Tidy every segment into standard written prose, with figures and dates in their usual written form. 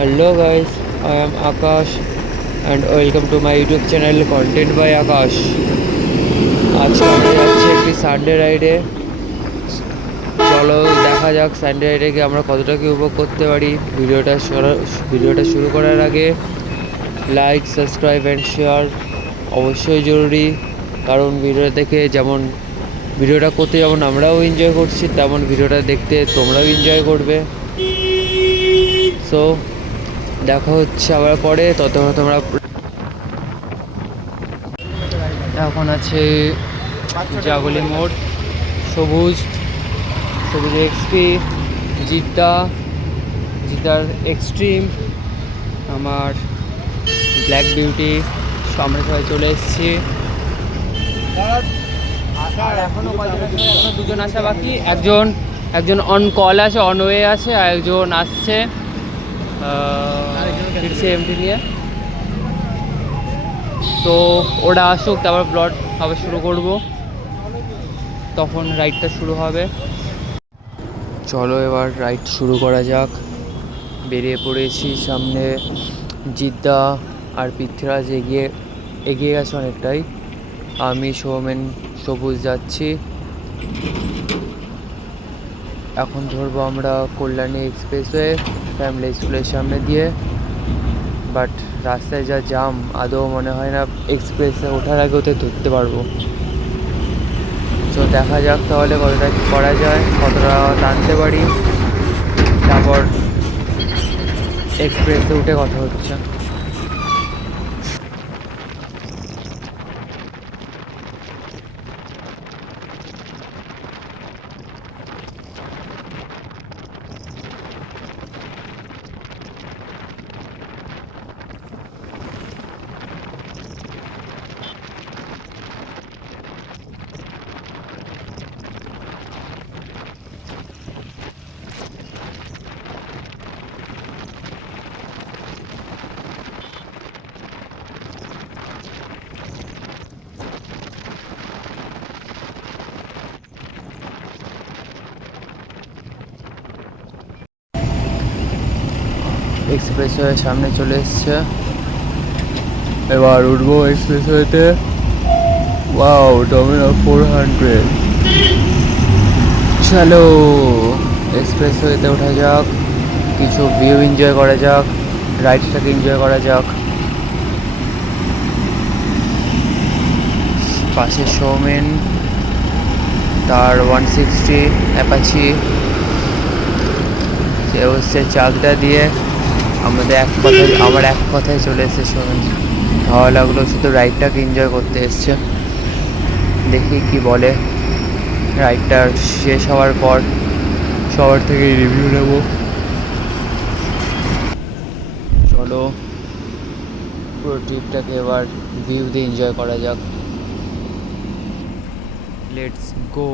Hello guys, I am Akash and welcome to my YouTube channel Content by Akash. আজকে আমরা যাচ্ছি একটি Sunday রাইডে। চলো দেখা যাক সানডে রাইডে গিয়ে আমরা কতটা কি উপভোগ করতে পারি। ভিডিওটা শুরু করার আগে লাইক, সাবস্ক্রাইব অ্যান্ড শেয়ার অবশ্যই জরুরি, কারণ ভিডিওটা করতে যেমন আমরাও এনজয় করছি, তেমন ভিডিওটা দেখতে তোমরাও এনজয় করবে। সো দেখা হচ্ছে আবার পরে, ততক্ষণ তোমরা। এখন আছে জাগলি মোড়, সবুজ এক্সপি, জিদ্দার এক্সট্রিম, আমার ব্ল্যাক বিউটি, আমরা সবাই চলে এসেছি। এখনো দুজন আসা বাকি, একজন অন কল আছে, অন ওয়ে আছে, আর একজন আসছে এমটি নিয়ে। তো ওরা আসুক, তারপর ব্লগ আবার শুরু করব, তখন রাইডটা শুরু হবে। চলো এবার রাইড শুরু করা যাক। বেরিয়ে পড়েছি। সামনে জিদ্দা আর পৃথ্বীরাজ এগিয়ে গেছে অনেকটাই। আমি সৌমেন সবুজ যাচ্ছি। এখন ধরবো আমরা কল্যাণী এক্সপ্রেসওয়ে ফ্যামিলি স্কুলের সামনে দিয়ে। বাট রাস্তায় যা জাম, আদৌ মনে হয় না এক্সপ্রেসে ওঠার আগে ওতে ধরতে পারবো। তো দেখা যাক তাহলে কতটা কী করা যায়, কতটা টানতে পারি, তারপর এক্সপ্রেসে উঠে কথা হচ্ছে। এক্সপ্রেসওয়ের সামনে চলে এসছে, এবার উঠবো এক্সপ্রেসওয়েতে। Wow, domino 400। চলো এক্সপ্রেসওয়েতে ওঠা যাক, কিছু ভিউ এনজয় করা যাক, রাইডটাকে এনজয় করা যাক। পাশে সৌমেন, তার 160 অ্যাপাচি, সে হচ্ছে চাকদা দিয়ে। আমার এক কথায় চলে এসেছে সৌমেন। ভালো লাগলো, শুধু রাইডটাকে এনজয় করতে এসছে। দেখি কি বলে। রাইডটা শেষ হওয়ার পর সবার থেকে রিভিউ নেব। চলো পুরো ট্রিপটাকে এবার ভিউ দিয়ে এনজয় করা যাক। Let's go.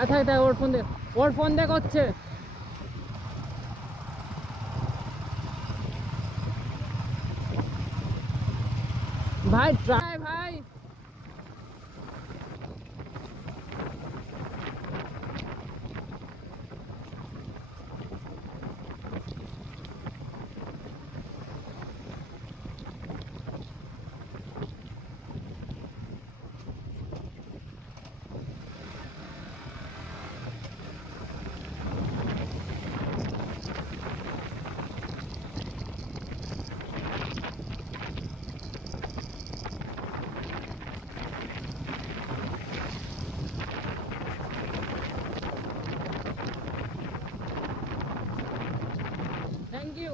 আচ্ছা ওর ফোন দেখ হচ্ছে ভাই ট্রাই ভাই থ্যাংক ইউ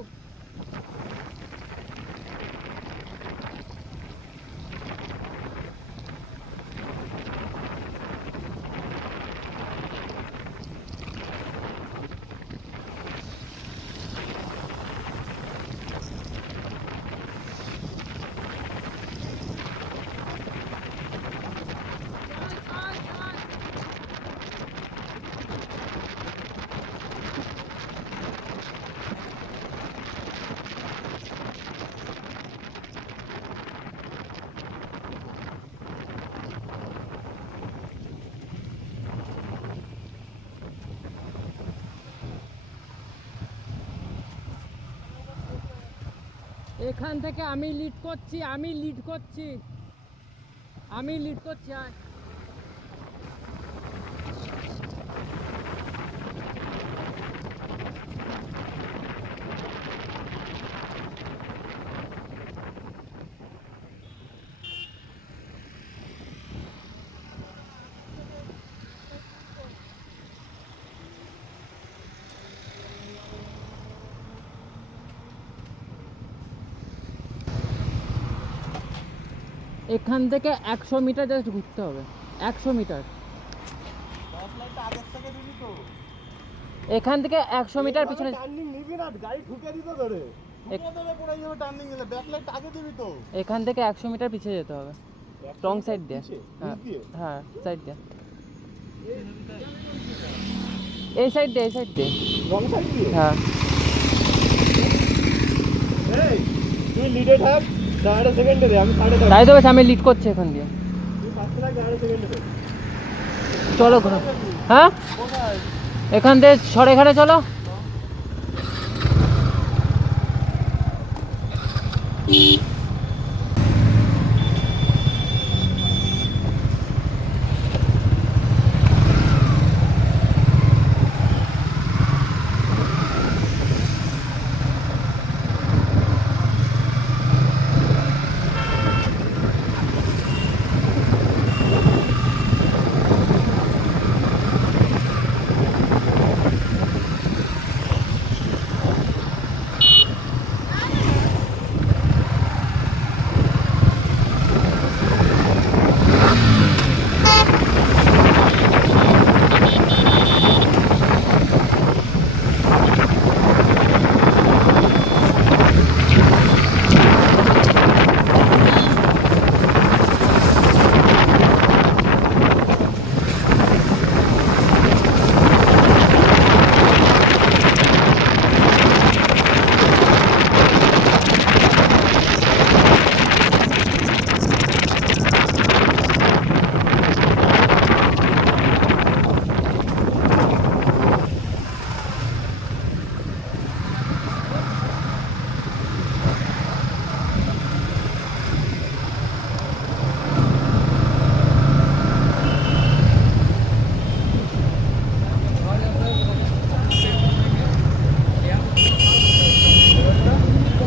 এখান থেকে আমি লিড করছি আর এখান থেকে 100 মিটার জাস্ট ঘুরতে হবে 100 মিটার এখান থেকে 100 মিটার পিছনে টার্নিং নিবি না গাড়ি ঢুকে দিতে ধরে পড়ে যাবে টার্নিং নিলে ব্যাকলাইট আগে দিবি তো এখান থেকে 100 মিটার পিছিয়ে যেতে হবে রং সাইড দিয়ে হ্যাঁ সাইড দিয়ে এই সাইড দিয়ে রং সাইড দিয়ে হ্যাঁ এই তুই লিডে থাক দাঁড়া সেকেন্ডে দে আমি সাড়ে তাই তো আমি লিড করছি এখান দিয়ে তুই পাঁচটা থাক দাঁড়া সেকেন্ডে দে চলো ঘুরো হ্যাঁ এখান থেকে সরে এখানে চলো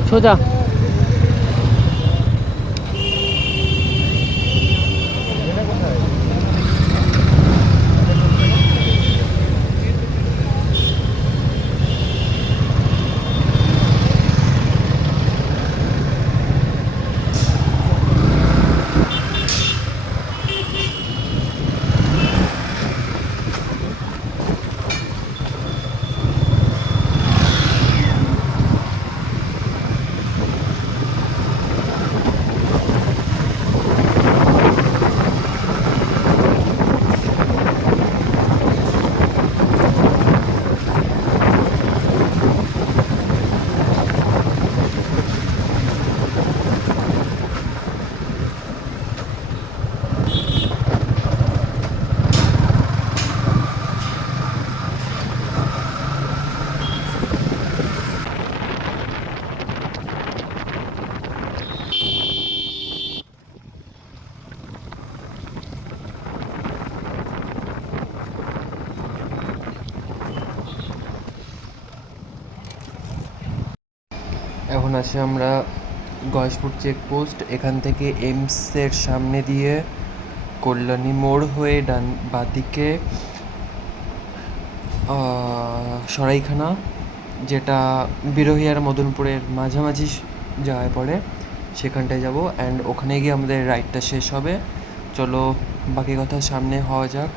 সোজা এখন আছি আমরা গয়েশপুর চেকপোস্ট। এখান থেকে এইমসের সামনে দিয়ে কল্যাণী মোড় হয়ে ডান বাঁদিকে সরাইখানা, যেটা বিরোহী আর মদনপুরের মাঝামাঝি জায়গায় পড়ে, সেখানটায় যাব। অ্যান্ড ওখানে গিয়ে আমাদের রাইডটা শেষ হবে। চলো বাকি কথা সামনে হওয়া যাক।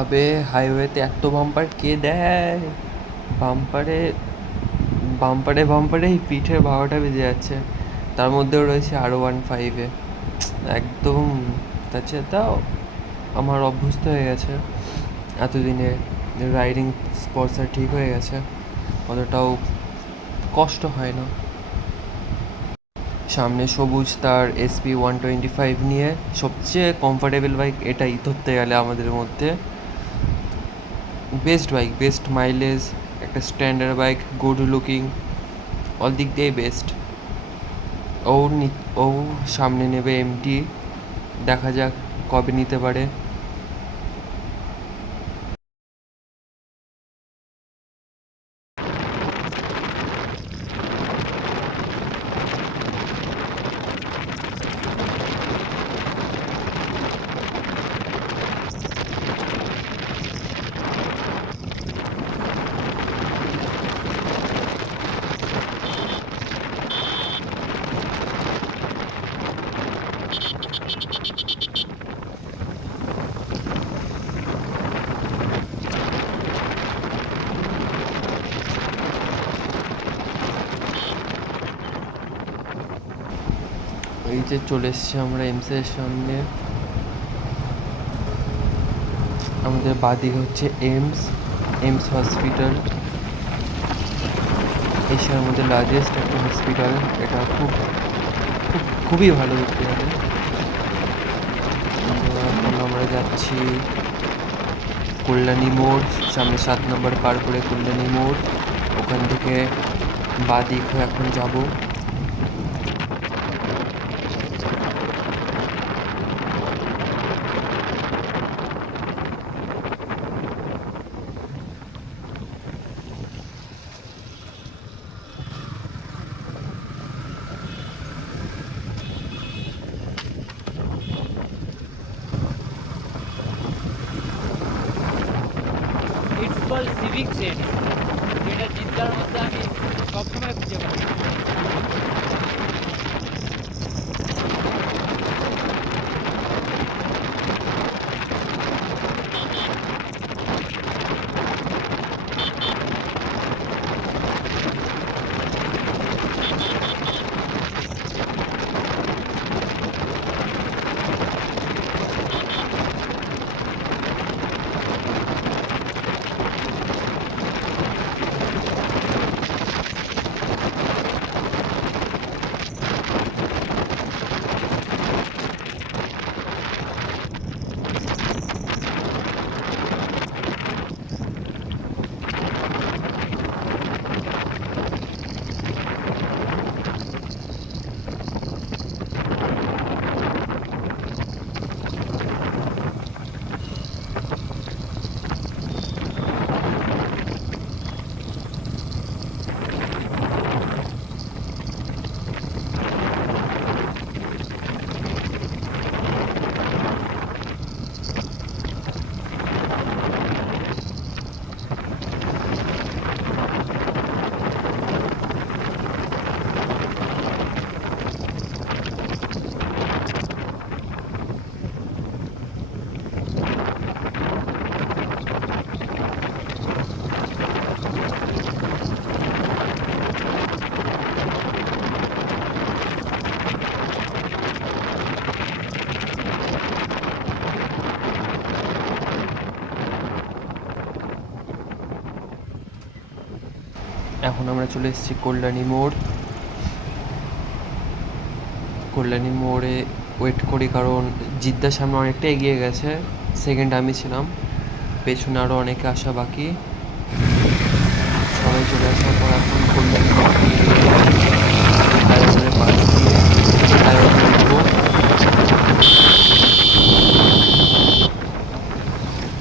আবে হাইওয়েতে এত বাম্পার কে দেয়? বাম্পারে বাম্পারে বাম্পারেই পিঠের ভাড়াটা বেজে যাচ্ছে। তার মধ্যেও রয়েছে R15-এ একদম। তাও আমার অভ্যস্ত হয়ে গেছে এতদিনে, রাইডিং স্পর্টসার ঠিক হয়ে গেছে, অতটাও কষ্ট হয় না। সামনে সবুজ তার SP125 নিয়ে, সবচেয়ে কমফোর্টেবল বাইক এটাই ধরতে গেলে আমাদের মধ্যে। বেস্ট বাইক, বেস্ট মাইলেজ, একটা standard bike, good looking, all দিক দিয়েই বেস্ট। ও সামনে নেবে MT, দেখা যাক কবে নিতে পারে। এই যে চলে এসছি আমরা এইমসের সামনে। আমাদের বাদিকে হচ্ছে এইমস হসপিটাল, এশিয়ার মধ্যে লার্জেস্ট একটা হসপিটাল। এটা খুবই ভালো দেখতে হবে। এখন আমরা যাচ্ছি কল্যাণী মোড়, সামনে 7 নম্বর পার করে কল্যাণী মোড়, ওখান থেকে বাদিক হয়ে এখন যাব। ইটস কল সিভিক সেন্স, যেটা চিন্তার মধ্যে আমি সবসময় খুঁজে পাই। এখন আমরা চলে এসেছি কল্যাণী মোড়। কল্যাণী মোড়ে ওয়েট করি কারণ জিদ্দার সামনে অনেকটা এগিয়ে গেছে, সেকেন্ড আমি ছিলাম, পেছনে আরও অনেকে আসা বাকি। সবাই চলে আসার পর এখন কল্যাণী মোড় ফ্লাইওভারের পাশ দিয়ে ফ্লাইওভারে উঠবো।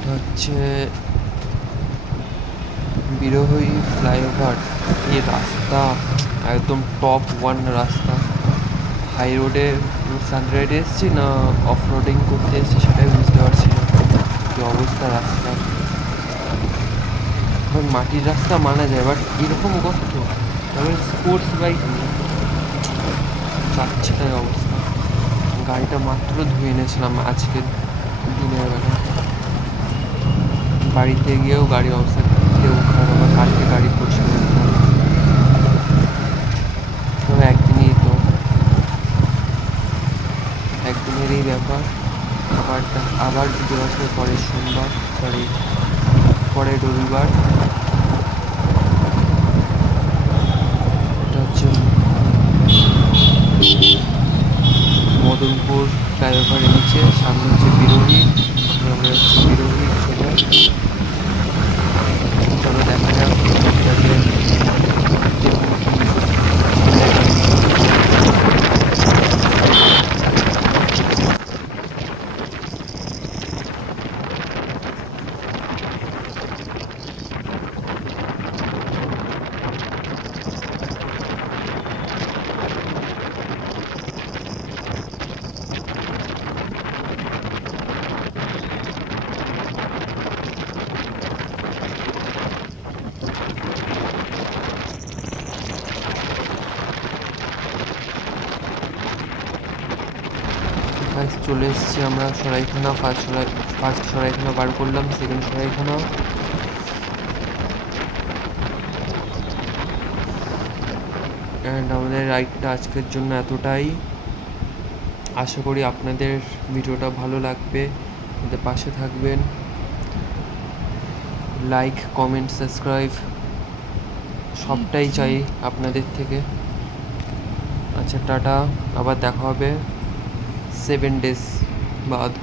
হচ্ছে বিরোহী ফ্লাইওভার। এই রাস্তা একদম টপ ওয়ান রাস্তা। হাই রোডে সানডে রাইডে এসেছি না অফ রোডিং করতে এসেছি সেটাই বুঝতে পারছি না কী অবস্থা রাস্তা। এখন মাটির রাস্তা মানা যায়, বাট এরকম গর্ত, তারপরে স্পোর্টস বাইক নিয়ে যাচ্ছে তাই অবস্থা। গাড়িটা মাত্র ধুয়ে এনেছিলাম আজকে দিনের বেলা, বাড়িতে গিয়েও গাড়ির অবস্থা কেউ খারাপ, আবার কালকে গাড়ি পরিষ্কার করতে হবে। তবে একদিনেরই ব্যাপার। আবার 2 বছর পরে সোমবার, পরে রবিবার। এটা হচ্ছে মদনপুর ফ্লাইওভারের নিচে, সামনে হচ্ছে বিরোহী, আমরা হচ্ছে বিরোহী সোজা। চলো দেখা যাক এটাতে দেখুন কি গাইস। চলে এসেছি আমরা সরাইখানা। ফার্স্ট সরাইখানা বার করলাম, সেকেন্ড সরাইখানা। অ্যান্ড আমাদের রাইডটা আজকের জন্য এতটাই। আশা করি আপনাদের ভিডিওটা ভালো লাগবে, আমাদের পাশে থাকবেন। লাইক, কমেন্ট, সাবস্ক্রাইব সবটাই চাই আপনাদের থেকে। আচ্ছা, টাটা, আবার দেখা হবে 7 days बाद।